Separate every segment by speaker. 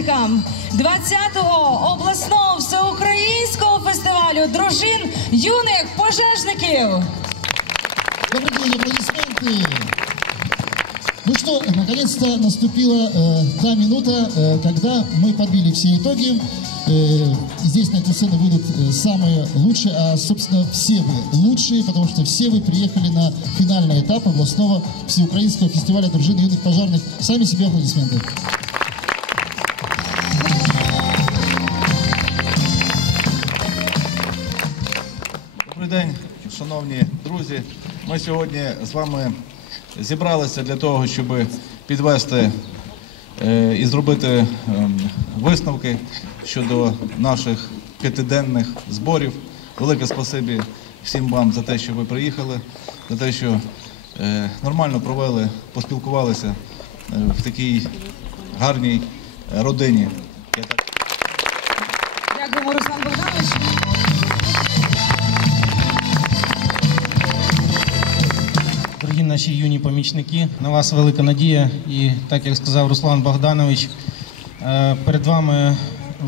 Speaker 1: учасникам 20-го обласного всеукраїнського фестивалю дружин юних пожежників.
Speaker 2: День, аплодисменты. Ну что, наконец-то наступила э, та минута, э, когда мы подбили все итоги. Э, здесь на эту сцену выйдут э, самые лучшие, а, собственно, все вы лучшие, потому что все вы приехали на финальный этап областного всеукраинского фестиваля дружин юных пожарных. Сами себе аплодисменты.
Speaker 3: День, шановні друзі. Ми сьогодні з вами зібралися для того, щоб підвести е, і зробити ем, висновки щодо наших п'ятиденних зборів. Велике спасибі всім вам за те, що ви приїхали, за те, що е, нормально провели, поспілкувалися е, в такій гарній родині.
Speaker 4: Наші юні помічники, на вас велика надія. І так як сказав Руслан Богданович, е, перед вами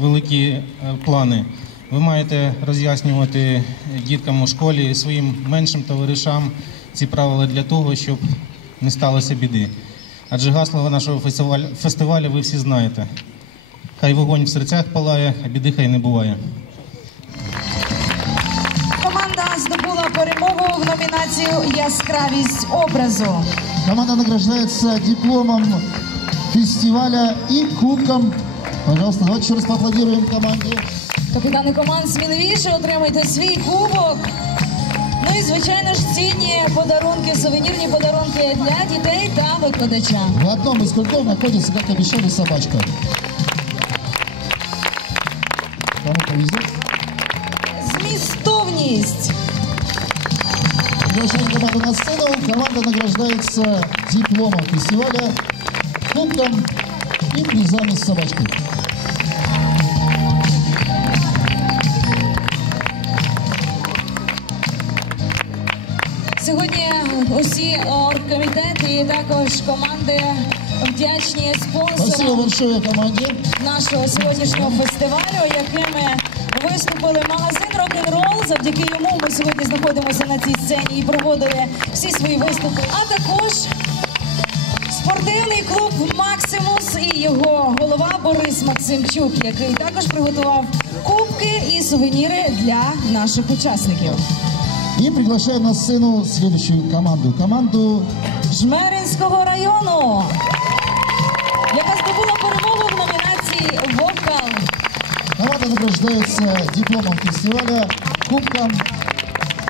Speaker 4: великі е, плани. Ви маєте роз'яснювати діткам у школі своїм меншим товаришам ці правила для того, щоб не сталося біди. Адже гасло нашого фестивалю ви всі знаєте. Хай вогонь в серцях палає, а біди хай не буває.
Speaker 1: Здобула перемогу в номінацію Яскравість образу.
Speaker 2: Команда награждается дипломом фестиваля и кубком. Пожалуйста, давайте еще раз поаплодируем команде.
Speaker 1: Капітани команд сміливіше отримайте свій кубок. Ну і звичайно ж цінні подарунки, сувенірні подарунки для дітей та викладача.
Speaker 2: В одном из кругов находится, как обещали, собачка. Кому повезет?
Speaker 1: Змістовність.
Speaker 2: Приглашаем команду на сцену. Команда награждается дипломом фестиваля, кубком и призами с собачкой.
Speaker 1: Сьогодні усі оргкомітети і також команди вдячні спонсорам нашого сьогоднішнього фестивалю, якими виступили магазин. Завдяки йому ми сьогодні знаходимося на цій сцені і проводили всі свої виступи. А також спортивний клуб Максимус і його голова Борис Максимчук, який також приготував кубки і сувеніри для наших учасників.
Speaker 2: И приглашаем на сцену следующую команду. Команду
Speaker 1: Жмеринського району, яка здобула перемогу в номінації Вокал.
Speaker 2: Команда награждается дипломом фестиваля, кубком,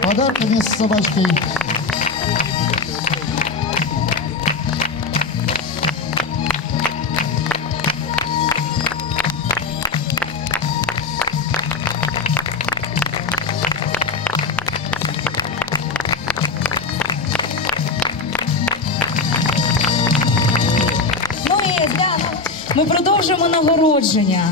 Speaker 2: подарками с собачкой.
Speaker 1: Ну для ми продовжуємо нагородження,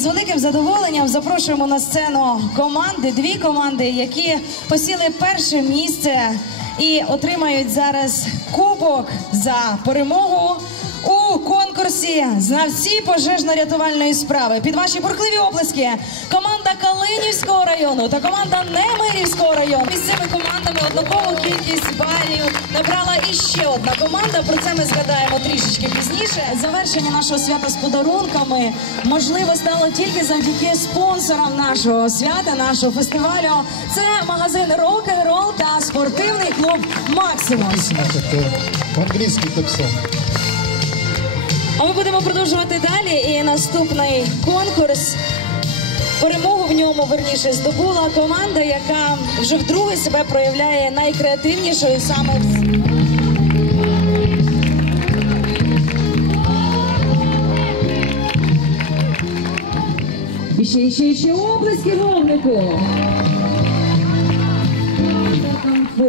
Speaker 1: з великим задоволенням запрошуємо на сцену команди, дві команди, які посіли перше місце і отримають зараз кубок за перемогу у конкурсі знавці пожежно-рятувальної справи. Під ваші бурхливі оплески команда Калинівського району та команда Немирівського району. Між цими командами однакову кількість балів набрала іще одна команда. Про це ми згадаємо трішечки пізніше. Завершення нашого свята з подарунками можливо стало тільки завдяки спонсорам нашого свята, нашого фестивалю. Це магазин рок-н-рол та спортивний клуб
Speaker 2: по-английски это все.
Speaker 1: А ми будемо продовжувати далі. І наступний конкурс. Перемогу в ньому верніше здобула команда, яка вже вдруге себе проявляє найкреативнішою саме І ще, і ще, і ще оплески вогнику.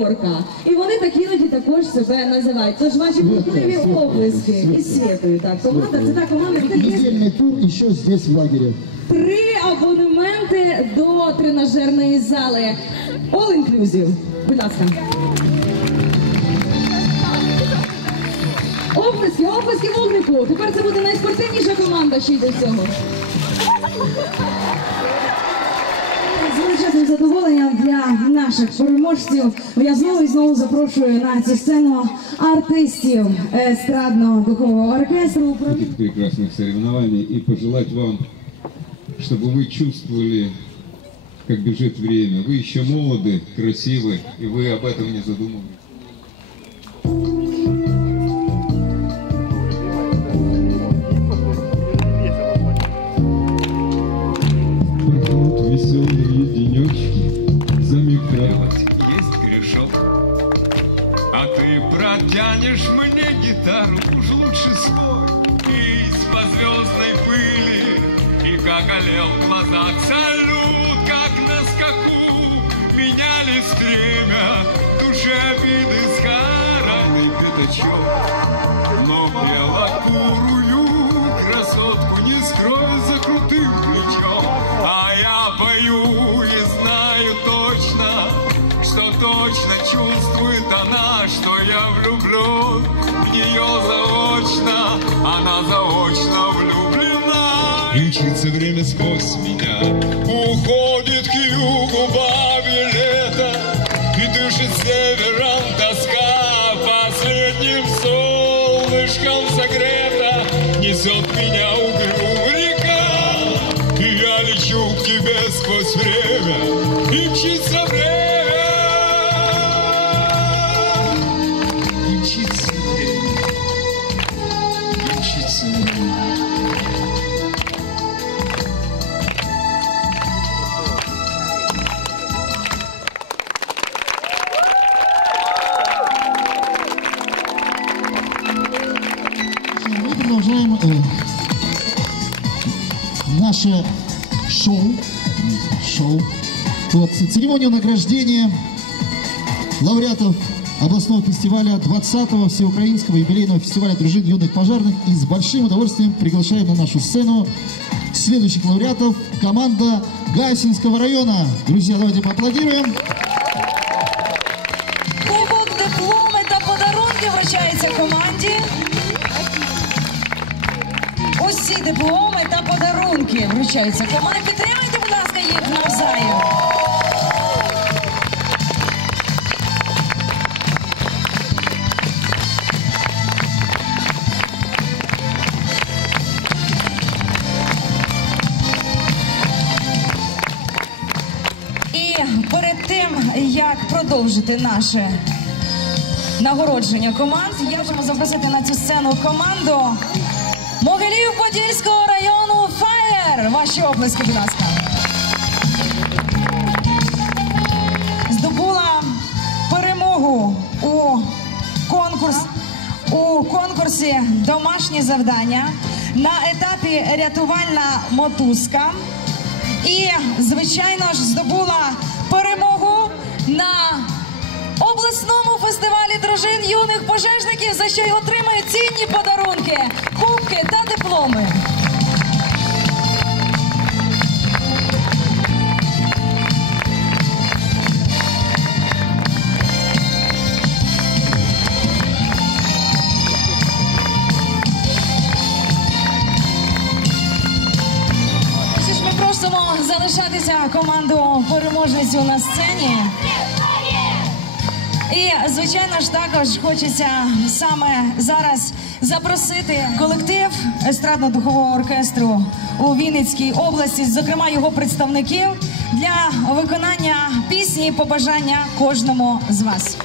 Speaker 1: Комфорка. І вони так іноді також себе називають. Тож ваші бурхливі оплески із світою. Так, команда це та команда, яка є
Speaker 2: Недельный тур еще здесь, в лагере.
Speaker 1: три абонементи до тренажерної зали. All inclusive. Будь ласка. Оплески, оплески вогнику. Тепер це буде найспортивніша команда ще й до цього. З величезним задоволенням для наших переможців я знову і знову запрошую на цю сцену артистів естрадно-духового оркестру.
Speaker 5: этих прекрасных соревнований и пожелать вам, чтобы вы чувствовали, как бежит время. Вы еще молоды, красивы, и вы об этом не задумывались.
Speaker 6: Глазах салют, как на скаку. Меняли стремя, душе обиды с хараный пятачок. Но белокурую красотку не скроет за крутым плечом. А я пою и знаю точно, что точно чувствует она, что я влюблен в нее заочно, она заочно влюблена. И мчится время сквозь меня, уходит к югу бабье лето, и дышит севером тоска, последним солнышком согрета, несет меня угрюм река, и я лечу к тебе сквозь время, и мчится
Speaker 2: церемонию награждения лауреатов областного фестиваля 20-го всеукраинского юбилейного фестиваля дружин юных пожарных. И с большим удовольствием приглашаем на нашу сцену следующих лауреатов. Команда Гайсинского района. Друзья, давайте поаплодируем.
Speaker 1: Кубок, дипломи та подарунки вручаються команді. Усі дипломи та подарунки вручаються команді. Підтримайте, як продовжити наше нагородження команд, я можу запросити на цю сцену команду Могилів Подільського району Фаєр. Ваші оплески, будь ласка. Здобула перемогу у конкурс у конкурсі Домашні завдання на етапі рятувальна мотузка. І, звичайно ж, здобула перемогу обласному фестивалі дружин юних пожежників, за що й отримує цінні подарунки, кубки та дипломи. Залишатися команду переможницю на сцені. Звичайно ж, також хочеться саме зараз запросити колектив естрадно-духового оркестру у Вінницькій області, зокрема його представників, для виконання пісні побажання кожному з вас.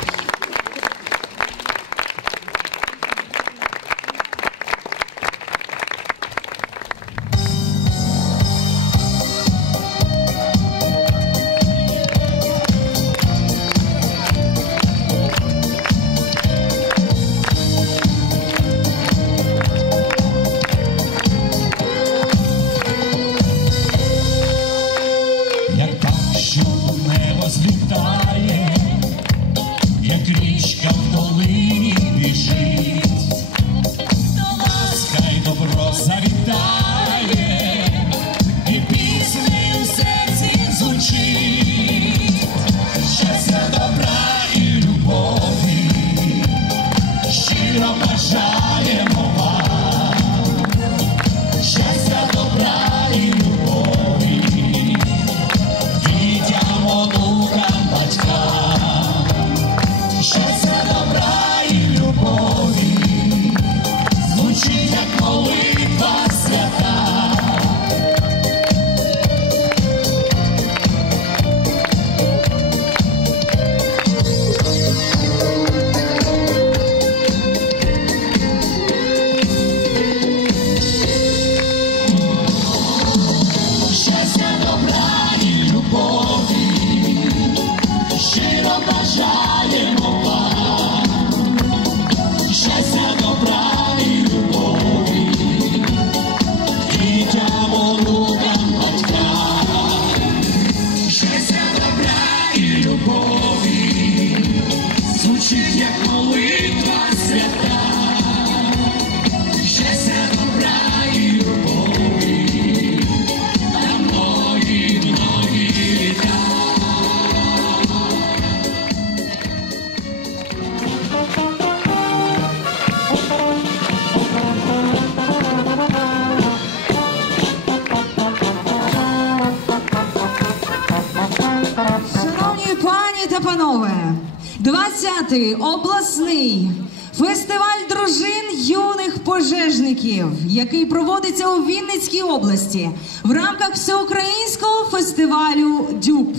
Speaker 1: 20-й обласний фестиваль дружин юних пожежників, який проводиться у Вінницькій області в рамках всеукраїнського фестивалю Дюб,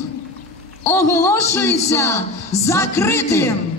Speaker 1: оголошується закритим.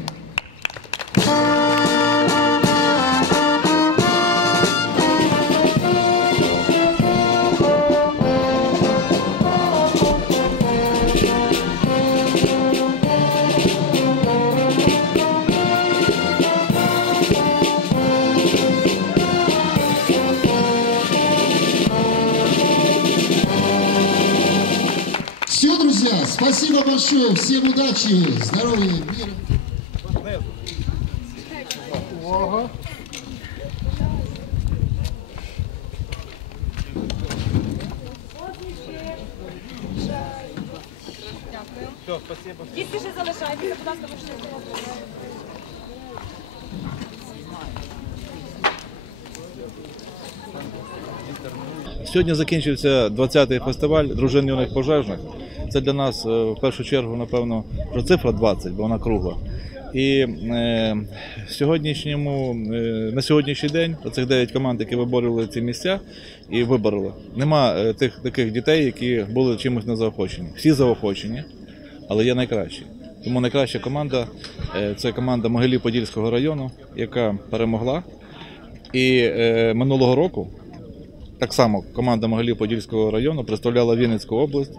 Speaker 2: Спасибо большое, всем удачи, здоровья, мира.
Speaker 3: Сьогодні закінчився 20-й фестиваль дружин юних пожежних. Це для нас е, в першу чергу, напевно, вже цифра 20, бо вона кругла. І е, сьогоднішньому, е, на сьогоднішній день оцих 9 команд, які виборювали ці місця і вибороли, нема е, тих таких дітей, які були чимось не заохочені. Всі заохочені, але є найкращі. Тому найкраща команда е, це команда Могилів-Подільського району, яка перемогла. І е, минулого року так само команда Могилів-Подільського району представляла Вінницьку область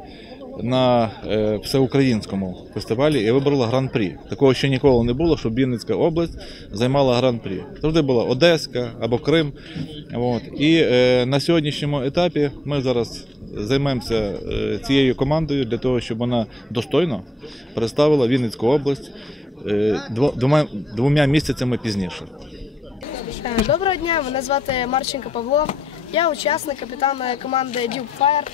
Speaker 3: на е, всеукраїнському фестивалі і вибрала гран-прі. Такого ще ніколи не було, щоб Вінницька область займала гран-прі. Завжди була Одеська або Крим. От. І е, на сьогоднішньому етапі ми зараз займемося е, цією командою для того, щоб вона достойно представила Вінницьку область двома, двома місяцями пізніше.
Speaker 7: Доброго дня, мене звати Марченко Павло. Я учасник, капітан команди Duke Fire.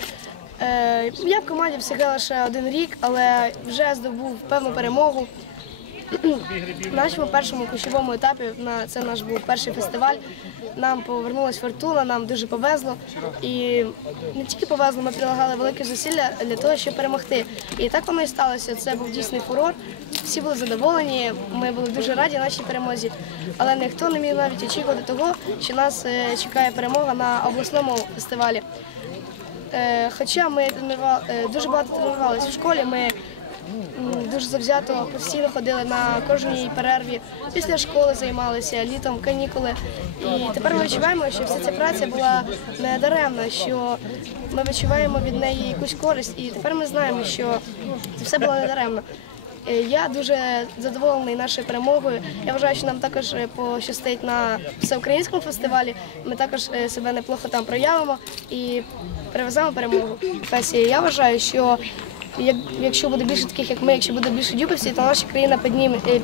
Speaker 7: Е, Я в команді всього лише один рік, але вже здобув певну перемогу. В нашому першому ключовому етапі це наш був перший фестиваль. Нам повернулась фортуна, нам дуже повезло. І не тільки повезло, ми прилагали велике зусилля для того, щоб перемогти. І так воно і сталося. Це був дійсний фурор. Всі були задоволені. Ми були дуже раді нашій перемозі. Але ніхто не міг навіть очікувати того, що нас е, чекає перемога на обласному фестивалі. Е, Хоча ми е, дуже багато тренувалися в школі, ми дуже завзято постійно ходили на кожній перерві. Після школи займалися літом, канікули. І тепер ми відчуваємо, що вся ця праця була не даремна, що ми відчуваємо від неї якусь користь, і тепер ми знаємо, що це все було не даремно. Е, Я дуже задоволений нашою перемогою. Я вважаю, що нам також е, пощастить на всеукраїнському фестивалі. Ми також е, себе неплохо там проявимо і привеземо перемогу. Я вважаю, що якщо буде більше таких, як ми, якщо буде більше дюбівців, то наша країна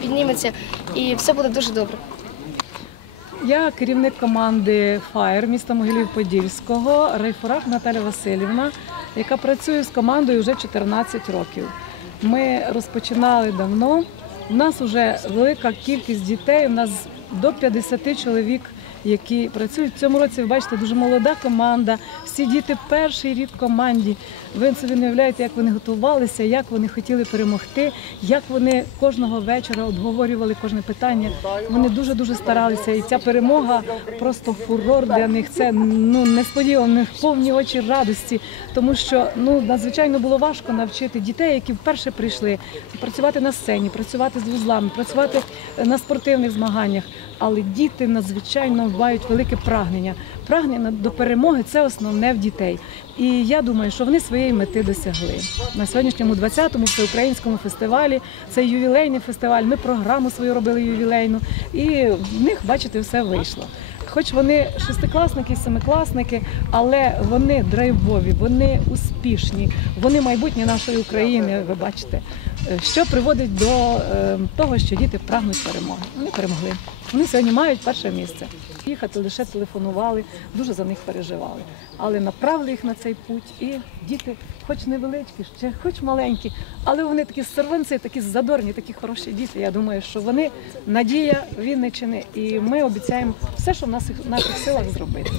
Speaker 7: підніметься і все буде дуже добре.
Speaker 8: Я керівник команди Фаєр міста Могилів-Подільського, Райфурак Наталя Васильівна, яка працює з командою вже 14 років. Ми розпочинали давно. У нас вже велика кількість дітей. У нас до 50 чоловік, які працюють. В цьому році ви бачите дуже молода команда. Всі діти перший рік в команді. Ви собі не уявляєте, як вони готувалися, як вони хотіли перемогти, як вони кожного вечора обговорювали кожне питання. Вони дуже дуже старалися. І ця перемога просто фурор для них. Це ну несподівано, повні очі радості, тому що ну надзвичайно було важко навчити дітей, які вперше прийшли працювати на сцені, працювати з вузлами, працювати е, на спортивних змаганнях. Але діти надзвичайно мають велике прагнення. Прагнення до перемоги це основне в дітей. І я думаю, що вони своєї мети досягли на сьогоднішньому 20-му всеукраїнському фестивалі. Це ювілейний фестиваль. Ми програму свою робили ювілейну, і в них, бачите, все вийшло. Хоч вони шестикласники, семикласники, але вони драйвові, вони успішні, вони майбутнє нашої України. Ви бачите, що приводить до е, того, що діти прагнуть перемоги. Вони перемогли. Вони сьогодні мають перше місце. Їхати лише телефонували, дуже за них переживали. Але направили їх на цей путь. І діти, хоч невеличкі, ще хоч маленькі, але вони такі сервинці, такі задорні, такі хороші діти. Я думаю, що вони надія Вінничини, і ми обіцяємо все, що в наших силах зробити.